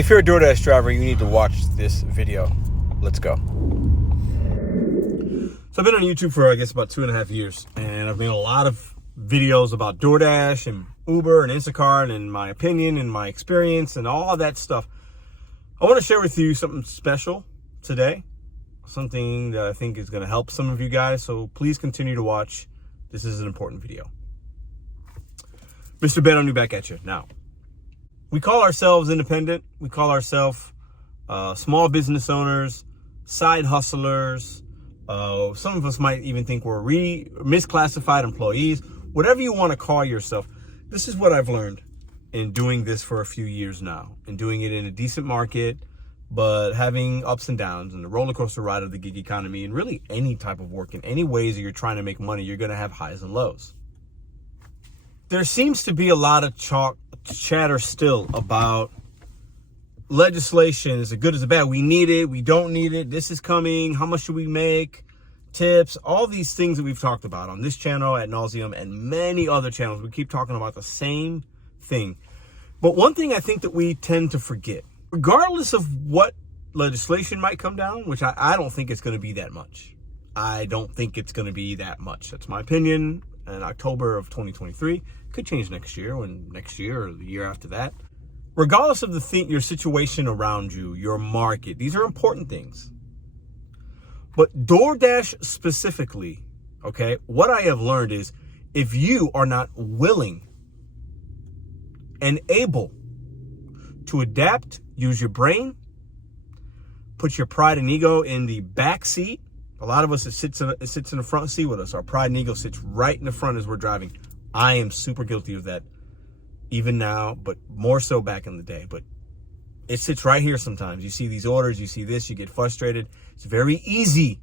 If you're a DoorDash driver, you need to watch this video. Let's go. So I've been on YouTube for, I guess, about 2.5 years, and I've made a lot of videos about DoorDash and Uber and Instacart and my opinion and my experience and all of that stuff. I want to share with you something special today, something that I think is going to help some of you guys, so please continue to watch. This is an important video. Mr.BetonYou back at you. Now, we call ourselves independent. We call ourselves small business owners, side hustlers. Some of us might even think we're misclassified employees. Whatever you want to call yourself. This is what I've learned in doing this for a few years now, and doing it in a decent market, but having ups and downs and the roller coaster ride of the gig economy, and really any type of work in any ways that you're trying to make money, you're going to have highs and lows. There seems to be a lot of chatter still about legislation. Is it good, is it bad? We need it, we don't need it, this is coming, how much should we make, tips, all these things that we've talked about on this channel ad nauseum and many other channels. We keep talking about the same thing. But one thing I think that we tend to forget, regardless of what legislation might come down, which I don't think it's going to be that much. I don't think it's going to be that much. That's my opinion. In October of 2023, could change next year, or the year after that. Regardless of your situation around you, your market, these are important things. But DoorDash specifically, okay, what I have learned is if you are not willing and able to adapt, use your brain, put your pride and ego in the back seat. A lot of us, it sits in the front seat with us. Our pride and ego sits right in the front as we're driving. I am super guilty of that, even now, but more so back in the day. But it sits right here sometimes. You see these orders, you see this, you get frustrated. It's very easy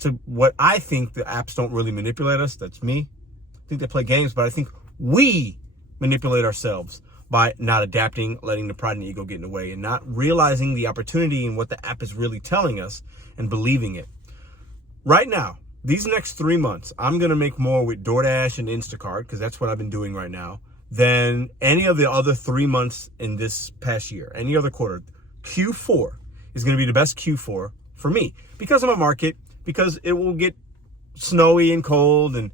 to, what I think the apps don't really manipulate us. That's me. I think they play games, but I think we manipulate ourselves by not adapting, letting the pride and ego get in the way, and not realizing the opportunity and what the app is really telling us and believing it. Right now, these next 3 months, I'm going to make more with DoorDash and Instacart, because that's what I've been doing right now, than any of the other 3 months in this past year, any other quarter. Q4 is going to be the best Q4 for me because of my market, because it will get snowy and cold and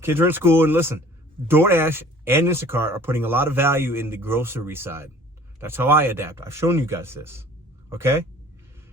kids are in school. And listen, DoorDash and Instacart are putting a lot of value in the grocery side. That's how I adapt. I've shown you guys this, okay?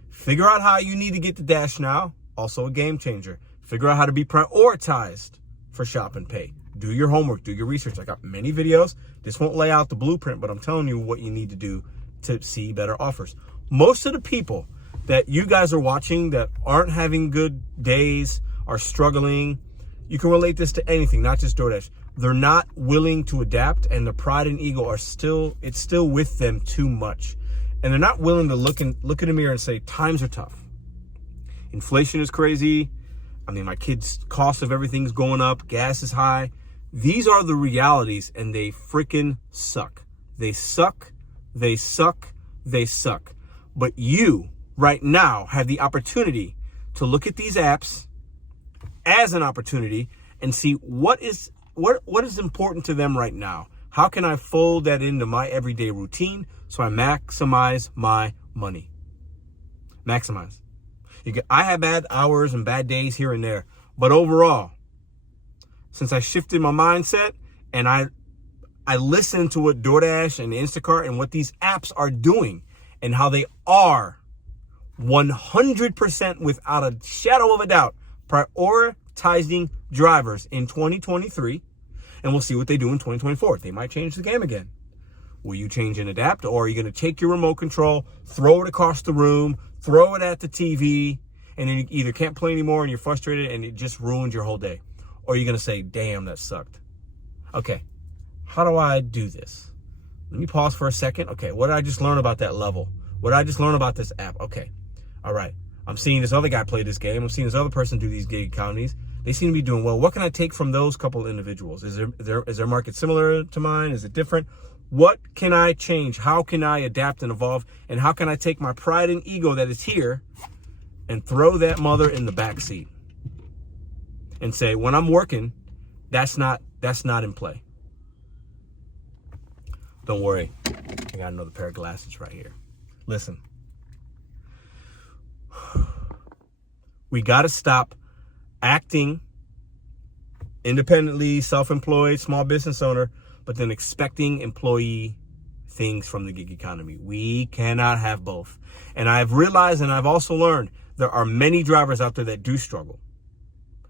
Figure out how you need to get to Dash now. Also a game changer. Figure out how to be prioritized for Shop and Pay. Do your homework, do your research. I got many videos. This won't lay out the blueprint, but I'm telling you what you need to do to see better offers. Most of the people that you guys are watching that aren't having good days, are struggling, you can relate this to anything, not just DoorDash. They're not willing to adapt, and the pride and ego are still with them too much. And they're not willing to look in the mirror and say, times are tough. Inflation is crazy. I mean, my kids' cost of everything's going up. Gas is high. These are the realities, and they freaking suck. They suck. They suck. They suck. But you, right now, have the opportunity to look at these apps as an opportunity and see what is important to them right now. How can I fold that into my everyday routine so I maximize my money? Maximize. I have bad hours and bad days here and there, but overall, since I shifted my mindset and I listened to what DoorDash and Instacart and what these apps are doing and how they are 100% without a shadow of a doubt prioritizing drivers in 2023, and we'll see what they do in 2024. They might change the game again. Will you change and adapt, or are you going to take your remote control, throw it across the room, throw it at the TV, and then you either can't play anymore and you're frustrated and it just ruined your whole day? Or are you going to say, damn, that sucked? Okay, how do I do this? Let me pause for a second. Okay, what did I just learn about that level? What did I just learn about this app? Okay, all right. I'm seeing this other guy play this game. I'm seeing this other person do these gig economies. They seem to be doing well. What can I take from those couple individuals? Is their market similar to mine? Is it different? What can I change? How can I adapt and evolve? And how can I take my pride and ego that is here and throw that mother in the back seat and say, when I'm working, that's not in play. Don't worry. I got another pair of glasses right here. Listen, we got to stop acting independently, self-employed, small business owner, but then expecting employee things from the gig economy. We cannot have both. And I've realized, and I've also learned, there are many drivers out there that do struggle.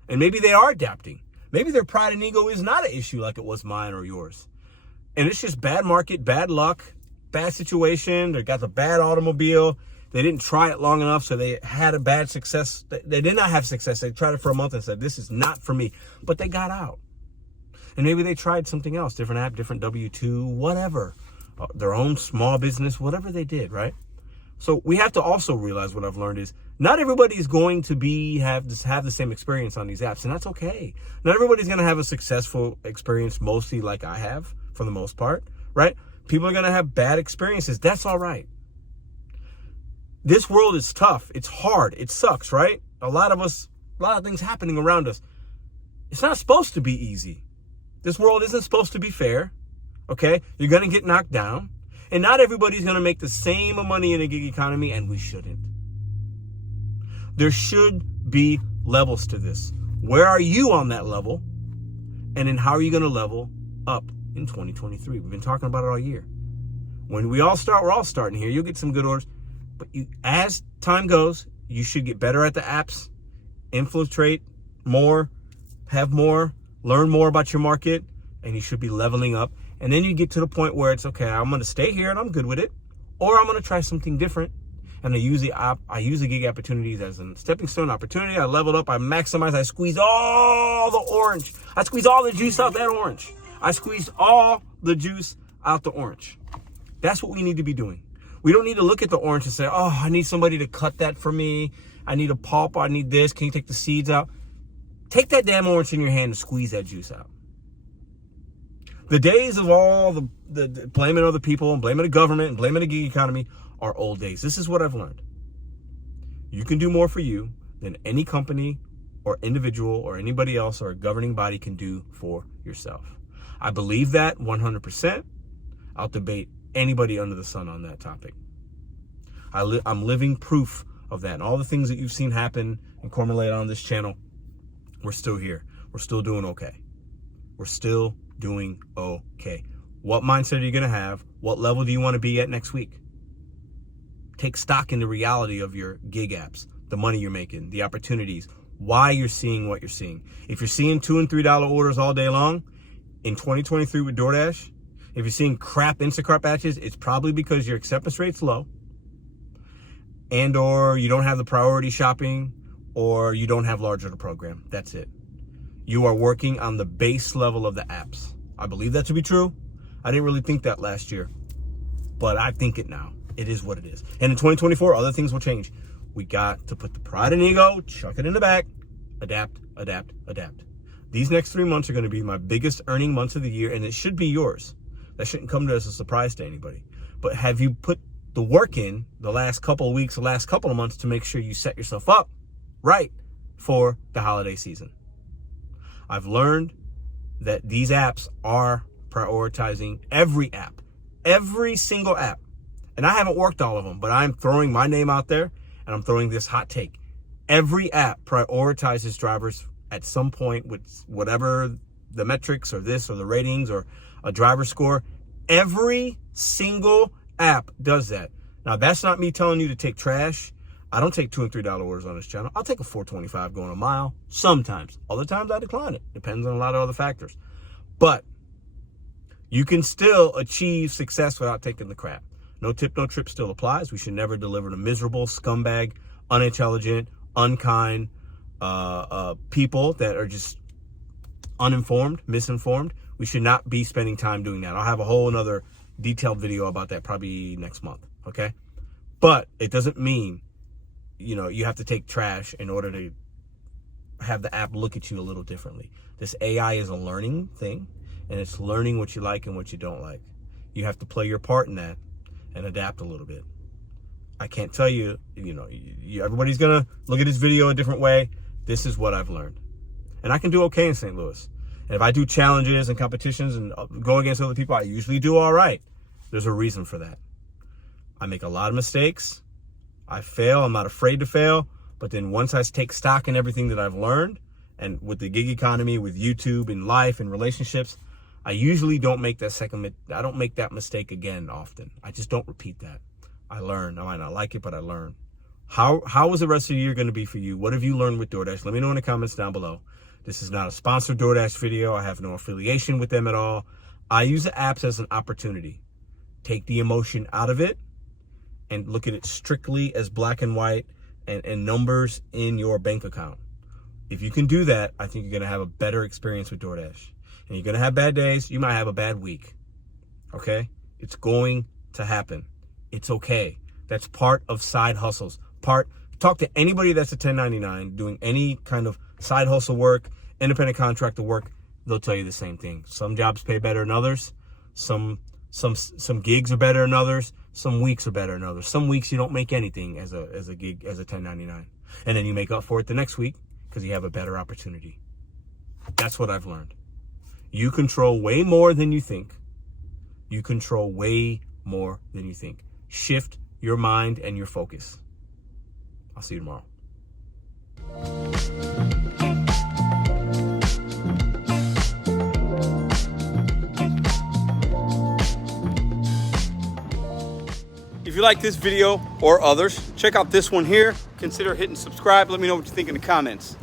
And maybe they are adapting. Maybe their pride and ego is not an issue like it was mine or yours. And it's just bad market, bad luck, bad situation. They got the bad automobile. They didn't try it long enough, so they had a bad success. They did not have success. They tried it for a month and said, this is not for me. But they got out. And maybe they tried something else, different app, different W-2, whatever. Their own small business, whatever they did, right? So we have to also realize what I've learned is not everybody is going to have the same experience on these apps, and that's okay. Not everybody's going to have a successful experience, mostly like I have, for the most part, right? People are going to have bad experiences. That's all right. This world is tough. It's hard. It sucks, right? A lot of things happening around us. It's not supposed to be easy. This world isn't supposed to be fair, okay? You're going to get knocked down. And not everybody's going to make the same money in a gig economy, and we shouldn't. There should be levels to this. Where are you on that level? And then how are you going to level up in 2023? We've been talking about it all year. When we all start, we're all starting here. You'll get some good orders. But as time goes, you should get better at the apps, infiltrate more, have more, learn more about your market, and you should be leveling up. And then you get to the point where it's okay, I'm going to stay here and I'm good with it, or I'm going to try something different. And I use the gig opportunities as a stepping stone opportunity. I leveled up, I maximize, I squeeze all the orange. I squeeze all the juice out that orange. I squeezed all the juice out the orange. That's what we need to be doing. We don't need to look at the orange and say, oh, I need somebody to cut that for me. I need a pulp. I need this. Can you take the seeds out? Take that damn orange in your hand and squeeze that juice out. The days of all the blaming other people and blaming the government and blaming the gig economy are old days. This is what I've learned. You can do more for you than any company or individual or anybody else or a governing body can do for yourself. I believe that 100%. I'll debate anybody under the sun on that topic. I'm living proof of that. And all the things that you've seen happen and correlate on this channel, we're still here. We're still doing okay. We're still doing okay. What mindset are you going to have? What level do you want to be at next week? Take stock in the reality of your gig apps, the money you're making, the opportunities, why you're seeing what you're seeing. If you're seeing $2 and $3 orders all day long in 2023 with DoorDash, if you're seeing crap Instacart batches, it's probably because your acceptance rate's low, and or you don't have the priority shopping, or you don't have large order program. That's it. You are working on the base level of the apps. I believe that to be true. I didn't really think that last year, but I think it now. It is what it is. And in 2024, other things will change. We got to put the pride and ego, chuck it in the back, adapt, adapt, adapt. These next 3 months are going to be my biggest earning months of the year, and it should be yours. That shouldn't come as a surprise to anybody. But have you put the work in the last couple of weeks, the last couple of months to make sure you set yourself up right for the holiday season? I've learned that these apps are prioritizing every app, every single app. And I haven't worked all of them, but I'm throwing my name out there and I'm throwing this hot take. Every app prioritizes drivers at some point with whatever the metrics or this or the ratings or a driver score. Every single app does that. Now, that's not me telling you to take trash. I don't take $2 and $3 orders on this channel. I'll take a $4.25 going a mile sometimes. Other times I decline it. Depends on a lot of other factors. But you can still achieve success without taking the crap. No tip, no trip still applies. We should never deliver to miserable, scumbag, unintelligent, unkind people that are just uninformed, misinformed. We should not be spending time doing that. I'll have a whole another detailed video about that probably next month, okay? But it doesn't mean, you have to take trash in order to have the app look at you a little differently. This AI is a learning thing, and it's learning what you like and what you don't like. You have to play your part in that and adapt a little bit. I can't tell you, everybody's going to look at this video a different way. This is what I've learned. And I can do okay in St. Louis. And if I do challenges and competitions and go against other people, I usually do all right. There's a reason for that. I make a lot of mistakes. I fail. I'm not afraid to fail. But then once I take stock in everything that I've learned, and with the gig economy, with YouTube, in life, and relationships, I usually don't make that mistake again often. I just don't repeat that. I learn. I might not like it, but I learn. How is the rest of the year going to be for you? What have you learned with DoorDash? Let me know in the comments down below. This is not a sponsored DoorDash video. I have no affiliation with them at all. I use the apps as an opportunity. Take the emotion out of it and look at it strictly as black and white and numbers in your bank account. If you can do that, I think you're going to have a better experience with DoorDash. And you're going to have bad days. You might have a bad week. Okay? It's going to happen. It's okay. That's part of side hustles. Talk to anybody that's a 1099 doing any kind of side hustle work, independent contractor work. They'll tell you the same thing. Some jobs pay better than others. Some gigs are better than others. Some weeks are better than others. Some weeks you don't make anything as a gig, as a 1099. And then you make up for it the next week because you have a better opportunity. That's what I've learned. You control way more than you think. You control way more than you think. Shift your mind and your focus. I'll see you tomorrow. If you like this video or others, check out this one here. Consider hitting subscribe. Let me know what you think in the comments.